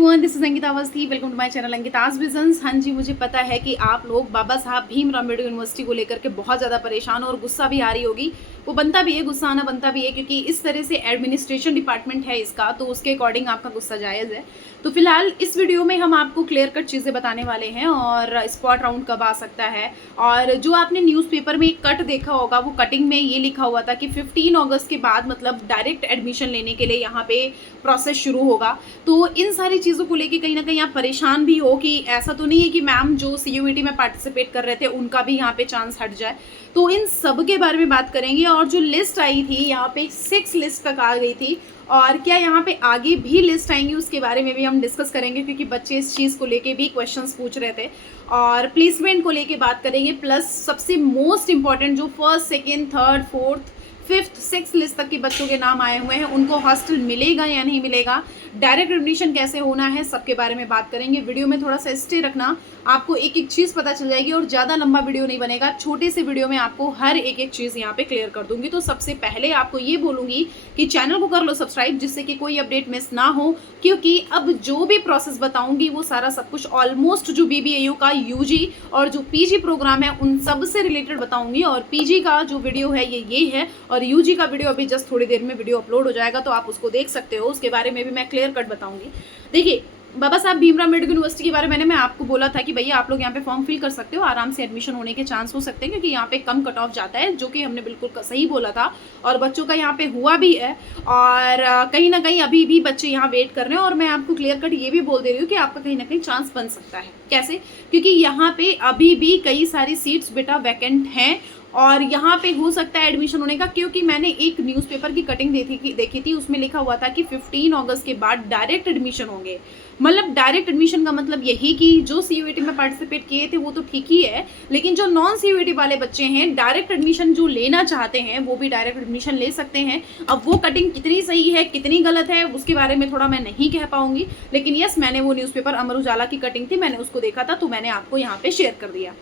Everyone, this is Ankita Awasthi. Welcome to my channel Ankita's visions. हाँ जी, मुझे पता है कि आप लोग बाबा साहब भीमराव अम्बेडकर यूनिवर्सिटी को लेकर के बहुत ज़्यादा परेशान और गुस्सा भी आ रही होगी। वो बनता भी है, गुस्सा आना बनता भी है, क्योंकि इस तरह से एडमिनिस्ट्रेशन डिपार्टमेंट है इसका, तो उसके अकॉर्डिंग आपका गुस्सा जायज़ है। तो फिलहाल इस वीडियो में हम आपको क्लियर कट चीज़ें बताने वाले हैं और स्पॉट राउंड कब आ सकता है। और जो आपने न्यूज़पेपर में एक कट देखा होगा, वो कटिंग में ये लिखा हुआ था कि 15 अगस्त के बाद मतलब डायरेक्ट एडमिशन लेने के लिए यहाँ पे प्रोसेस शुरू होगा। तो इन सारी चीज़ों को लेके कहीं ना कहीं आप परेशान भी हो कि ऐसा तो नहीं है कि मैम जो CUET में पार्टिसिपेट कर रहे थे उनका भी यहाँ पे चांस हट जाए। तो इन सब के बारे में बात करेंगे। और जो लिस्ट आई थी यहाँ पे 6 लिस्ट तक आ गई थी, और क्या यहाँ पे आगे भी लिस्ट आएंगी उसके बारे में भी हम डिस्कस करेंगे, क्योंकि बच्चे इस चीज़ को लेके भी क्वेश्चंस पूछ रहे थे। और प्लेसमेंट को लेके बात करेंगे, प्लस सबसे मोस्ट इंपॉर्टेंट जो first, second, third, fourth, fifth, 6 list तक के बच्चों के नाम आए हुए हैं, उनको हॉस्टल मिलेगा या नहीं मिलेगा, डायरेक्ट एडमिशन कैसे होना है, सबके बारे में बात करेंगे। वीडियो में थोड़ा सा स्टे रखना, आपको एक एक चीज़ पता चल जाएगी और ज़्यादा लंबा वीडियो नहीं बनेगा। छोटे से वीडियो में आपको हर एक चीज़ यहाँ पे क्लियर कर दूंगी। तो सबसे पहले आपको ये बोलूँगी कि चैनल को कर लो सब्सक्राइब, जिससे कि कोई अपडेट मिस ना हो, क्योंकि अब जो भी प्रोसेस बताऊँगी वो सारा सब कुछ ऑलमोस्ट जो BBAU का UG और जो PG प्रोग्राम है उन सब से रिलेटेड बताऊँगी। और PG का जो वीडियो है ये है, और UG का वीडियो अभी जस्ट थोड़ी देर में वीडियो अपलोड हो जाएगा, तो आप उसको देख सकते हो। उसके बारे में भी मैं क्लियर कट बताऊंगी। देखिए, बाबा साहब भीमराव अम्बेडकर यूनिवर्सिटी के बारे में मैं आपको बोला था कि भैया आप लोग यहाँ पे फॉर्म फिल कर सकते हो, आराम से एडमिशन होने के चांस हो सकते हैं, क्योंकि यहाँ पे कम कट ऑफ जाता है, जो कि हमने बिल्कुल सही बोला था और बच्चों का यहाँ पे हुआ भी है। और कहीं ना कहीं अभी भी बच्चे यहाँ वेट कर रहे हैं, और मैं आपको क्लियर कट ये भी बोल दे रही हूँ कि आपका कहीं ना कहीं चांस बन सकता है। कैसे? क्योंकि यहाँ पे अभी भी कई सारी सीट्स बेटा वैकेंट हैं और यहाँ पे हो सकता है एडमिशन होने का, क्योंकि मैंने एक न्यूज़पेपर की कटिंग देखी थी, उसमें लिखा हुआ था कि 15 अगस्त के बाद डायरेक्ट एडमिशन होंगे। मतलब डायरेक्ट एडमिशन का मतलब यही कि जो CUET में पार्टिसिपेट किए थे वो तो ठीक ही है, लेकिन जो नॉन CUET वाले बच्चे हैं, डायरेक्ट एडमिशन जो लेना चाहते हैं वो भी डायरेक्ट एडमिशन ले सकते हैं। अब वो कटिंग कितनी सही है कितनी गलत है उसके बारे में थोड़ा मैं नहीं कह पाऊंगी, लेकिन यस, मैंने वो न्यूज़पेपर अमर उजाला की कटिंग थी, मैंने उसको देखा था, तो मैंने आपको यहाँ पे शेयर कर दिया।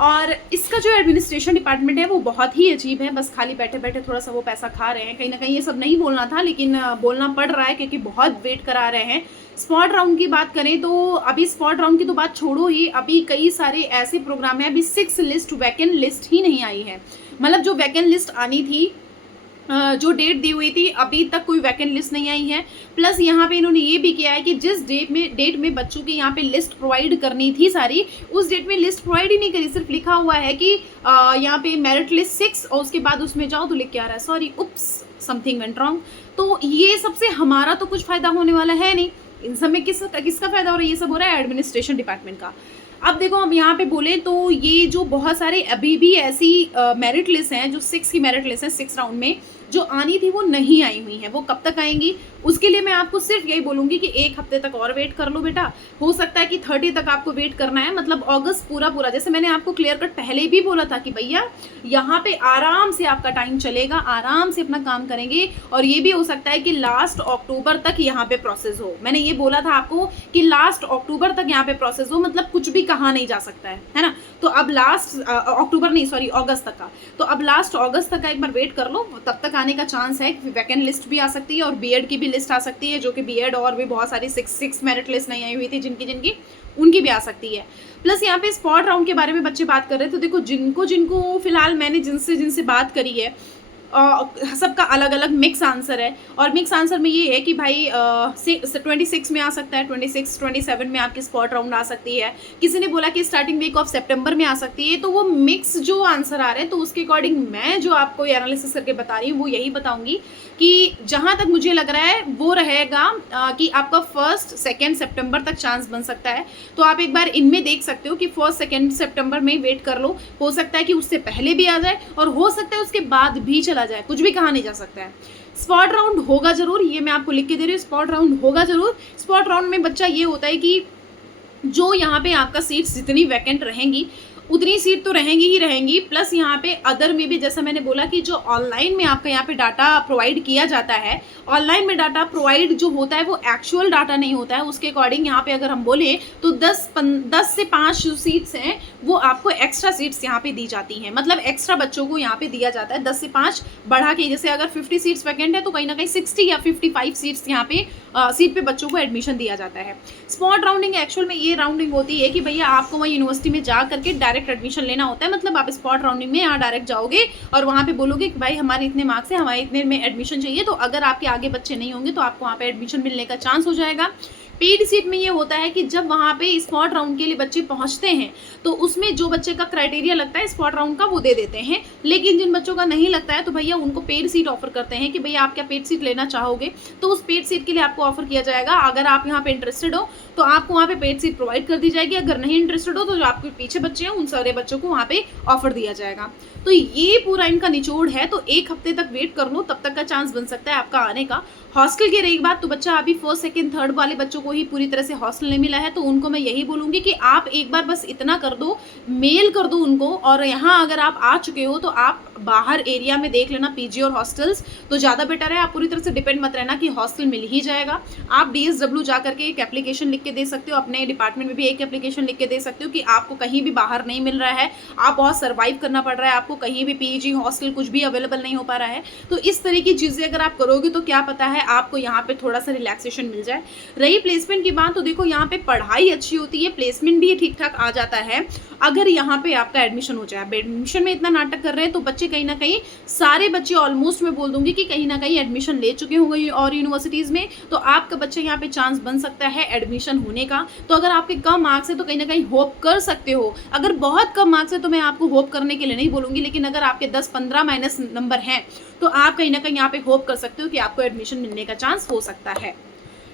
और इसका जो एडमिनिस्ट्रेशन डिपार्टमेंट है वो बहुत ही अजीब है, बस खाली बैठे बैठे थोड़ा सा वो पैसा खा रहे हैं। कहीं ना कहीं ये सब नहीं बोलना था, लेकिन बोलना पड़ रहा है क्योंकि बहुत वेट करा रहे हैं। स्पॉट राउंड की बात करें तो अभी स्पॉट राउंड की तो बात छोड़ो ही, अभी कई सारे ऐसे प्रोग्राम हैं, अभी 6 लिस्ट वैकेंट लिस्ट ही नहीं आई है। मतलब जो वैकेंट लिस्ट आनी थी, जो डेट दी हुई थी, अभी तक कोई वैकेंट लिस्ट नहीं आई है। प्लस यहाँ पे इन्होंने ये भी किया है कि जिस डेट में बच्चों की यहाँ पे लिस्ट प्रोवाइड करनी थी सारी, उस डेट में लिस्ट प्रोवाइड ही नहीं करी। सिर्फ लिखा हुआ है कि यहाँ पे मेरिट लिस्ट 6, और उसके बाद उसमें जाओ तो लिख के आ रहा है सॉरी उप्स समथिंग वेंट रॉन्ग। तो ये सबसे हमारा तो कुछ फायदा होने वाला है नहीं, इन सब में किसका फायदा हो रहा है? ये सब हो रहा है एडमिनिस्ट्रेशन डिपार्टमेंट का। अब देखो, हम यहाँ पे बोले तो ये जो बहुत सारे अभी भी ऐसी मेरिट लिस्ट हैं, जो 6 की मेरिट लिस्ट है, 6 राउंड में जो आनी थी वो नहीं आई हुई है। वो कब तक आएंगी उसके लिए मैं आपको सिर्फ यही बोलूँगी कि 1 हफ्ते तक और वेट कर लो बेटा। हो सकता है कि 30 तक आपको वेट करना है, मतलब अगस्त पूरा, जैसे मैंने आपको क्लियर कट पहले भी बोला था कि भैया यहाँ पे आराम से आपका टाइम चलेगा, आराम से अपना काम करेंगे। और ये भी हो सकता है कि लास्ट अक्टूबर तक यहाँ पे प्रोसेस हो। मैंने ये बोला था आपको कि लास्ट अक्टूबर तक यहाँ पे प्रोसेस हो, मतलब कुछ भी कहा नहीं जा सकता है ना। तो अब लास्ट अक्टूबर नहीं, सॉरी अगस्त तक का, तो अब लास्ट अगस्त तक का एक बार वेट कर लो, तब तक आने का चांस है। वैकेंट लिस्ट भी आ सकती है और BEd की भी लिस्ट आ सकती है, जो कि BEd और भी बहुत सारी 6 मेरिट लिस्ट नहीं आई हुई थी जिनकी उनकी भी आ सकती है। प्लस यहाँ पे स्पॉट राउंड के बारे में बच्चे बात कर रहे थे, तो देखो जिनको फिलहाल मैंने जिनसे बात करी है, सबका अलग अलग मिक्स आंसर है। और मिक्स आंसर में ये है कि भाई 26 में आ सकता है, 26, 27 में आपकी स्पॉट राउंड आ सकती है। किसी ने बोला कि स्टार्टिंग वीक ऑफ सितंबर में आ सकती है। तो वो मिक्स जो आंसर आ रहे हैं, तो उसके अकॉर्डिंग मैं जो आपको एनालिसिस करके बता रही हूँ वो यही बताऊंगी कि जहाँ तक मुझे लग रहा है वो रहेगा कि आपका 1, 2 सितंबर तक चांस बन सकता है। तो आप एक बार इनमें देख सकते हो कि 1, 2 सितंबर में वेट कर लो। हो सकता है कि उससे पहले भी आ जाए और हो सकता है उसके बाद भी चला जाए, कुछ भी कहा नहीं जा सकता है। स्पॉट राउंड होगा जरूर, ये मैं आपको लिख के दे रही हूँ, स्पॉट राउंड होगा जरूर। स्पॉट राउंड में बच्चा ये होता है कि जो यहाँ पे आपका सीट्स जितनी वैकेंट रहेंगी उतनी सीट तो रहेंगी ही रहेंगी, प्लस यहाँ पे अदर में भी जैसा मैंने बोला कि जो ऑनलाइन में आपका यहाँ पे डाटा प्रोवाइड किया जाता है, ऑनलाइन में डाटा प्रोवाइड जो होता है वो एक्चुअल डाटा नहीं होता है। उसके अकॉर्डिंग यहाँ पे अगर हम बोले तो 10 से 5 जो सीट्स हैं वो आपको एक्स्ट्रा सीट्स यहाँ पे दी जाती हैं, मतलब एक्स्ट्रा बच्चों को यहाँ पे दिया जाता है 10 से 5 बढ़ा के। जैसे अगर 50 सीट्स वैकेंट है तो कहीं ना कहीं 60 या 55 सीट्स यहाँ पे सीट पे बच्चों को एडमिशन दिया जाता है। स्पॉट राउंडिंग एक्चुअल में ये राउंडिंग होती है कि भैया आपको वहीं यूनिवर्सिटी में जा करके डायरेक्ट एडमिशन लेना होता है, मतलब आप स्पॉट राउंडिंग में यहाँ डायरेक्ट जाओगे और वहाँ पे बोलोगे कि भाई हमारे इतने मार्क्स है, हमारे इतने में एडमिशन चाहिए, तो अगर आपके आगे बच्चे नहीं होंगे तो आपको वहाँ पे एडमिशन मिलने का चांस हो जाएगा। पेड सीट में ये होता है कि जब वहाँ पे स्पॉट राउंड के लिए बच्चे पहुँचते हैं तो उसमें जो बच्चे का क्राइटेरिया लगता है स्पॉट राउंड का वो दे देते हैं, लेकिन जिन बच्चों का नहीं लगता है तो भैया उनको पेड सीट ऑफर करते हैं कि भैया आप क्या पेड सीट लेना चाहोगे, तो उस पेड सीट के लिए आपको ऑफर किया जाएगा। अगर आप यहाँ पे इंटरेस्टेड हो तो आपको वहाँ पे पेड सीट प्रोवाइड कर दी जाएगी, अगर नहीं इंटरेस्टेड हो तो जो आपके पीछे बच्चे हैं उन सारे बच्चों को वहाँ पे ऑफर दिया जाएगा। तो ये पूरा इनका निचोड़ है, तो 1 हफ्ते तक वेट कर लो, तब तक का चांस बन सकता है आपका आने का। हॉस्टल की रही बात तो बच्चा अभी 1st, 2nd, 3rd वाले बच्चों को ही पूरी तरह से हॉस्टल नहीं मिला है, तो उनको मैं यही बोलूँगी कि आप एक बार बस इतना कर दो, मेल कर दो उनको, और यहाँ अगर आप आ चुके हो तो आप बाहर एरिया में देख लेना पीजी और हॉस्टल्स, तो ज़्यादा बेटर है। आप पूरी तरह से डिपेंड मत रहना कि हॉस्टल मिल ही जाएगा। आप DSW जा करके एक एप्लीकेशन लिख के दे सकते हो, अपने डिपार्टमेंट में भी एक एप्लीकेशन लिख के दे सकते हो कि आपको कहीं भी बाहर नहीं मिल रहा है, आप बहुत सर्वाइव करना पड़ रहा है, आपको कहीं भी पीजी हॉस्टल कुछ भी अवेलेबल नहीं हो पा रहा है। तो इस तरह की चीज़ें अगर आप करोगे तो क्या पता है आपको यहाँ पे थोड़ा सा रिलैक्सेशन मिल जाए। रही प्लेसमेंट की बात, तो देखो यहाँ पे पढ़ाई अच्छी होती है, प्लेसमेंट भी ठीक ठाक आ जाता है अगर यहाँ पे आपका एडमिशन हो जाए। एडमिशन में इतना नाटक कर रहे हैं तो बच्चे कहीं ना कहीं, सारे बच्चे ऑलमोस्ट मैं बोल दूंगी कि कहीं ना कहीं एडमिशन ले चुके होंगे और यूनिवर्सिटीज़ में, तो आपका बच्चा यहाँ पे चांस बन सकता है एडमिशन होने का। तो अगर आपके कम मार्क्स है तो कहीं ना कहीं होप कर सकते हो। अगर बहुत कम मार्क्स है तो मैं आपको होप करने के लिए नहीं बोलूँगी, लेकिन अगर आपके 10-15 माइनस नंबर हैं तो आप कहीं ना कहीं यहाँ पे होप कर सकते हो कि आपको एडमिशन मिलने का चांस हो सकता है।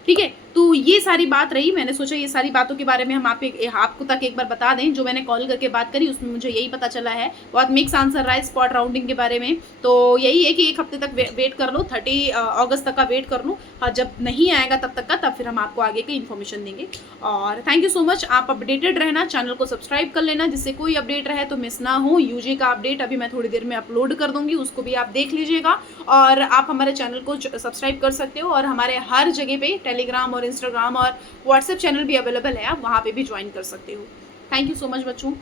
ठीक है, तो ये सारी बात रही, मैंने सोचा ये सारी बातों के बारे में हम आपको तक एक बार बता दें। जो मैंने कॉल करके बात करी उसमें मुझे यही पता चला है, बहुत मिक्स आंसर रहा है स्पॉट राउंडिंग के बारे में। तो यही है कि 1 हफ्ते तक वेट कर लो, 30 अगस्त तक का वेट कर लो, और जब नहीं आएगा तब तक का, तब फिर हम आपको आगे की इन्फॉर्मेशन देंगे। और थैंक यू सो मच, आप अपडेटेड रहना, चैनल को सब्सक्राइब कर लेना जिससे कोई अपडेट रहे तो मिस ना हो। यूजी का अपडेट अभी मैं थोड़ी देर में अपलोड कर दूंगी, उसको भी आप देख लीजिएगा। और आप हमारे चैनल को सब्सक्राइब कर सकते हो, और हमारे हर जगह पे टेलीग्राम और इंस्टाग्राम और व्हाट्सएप चैनल भी अवेलेबल है, आप वहाँ पे भी ज्वाइन कर सकते हो। थैंक यू सो मच बच्चों।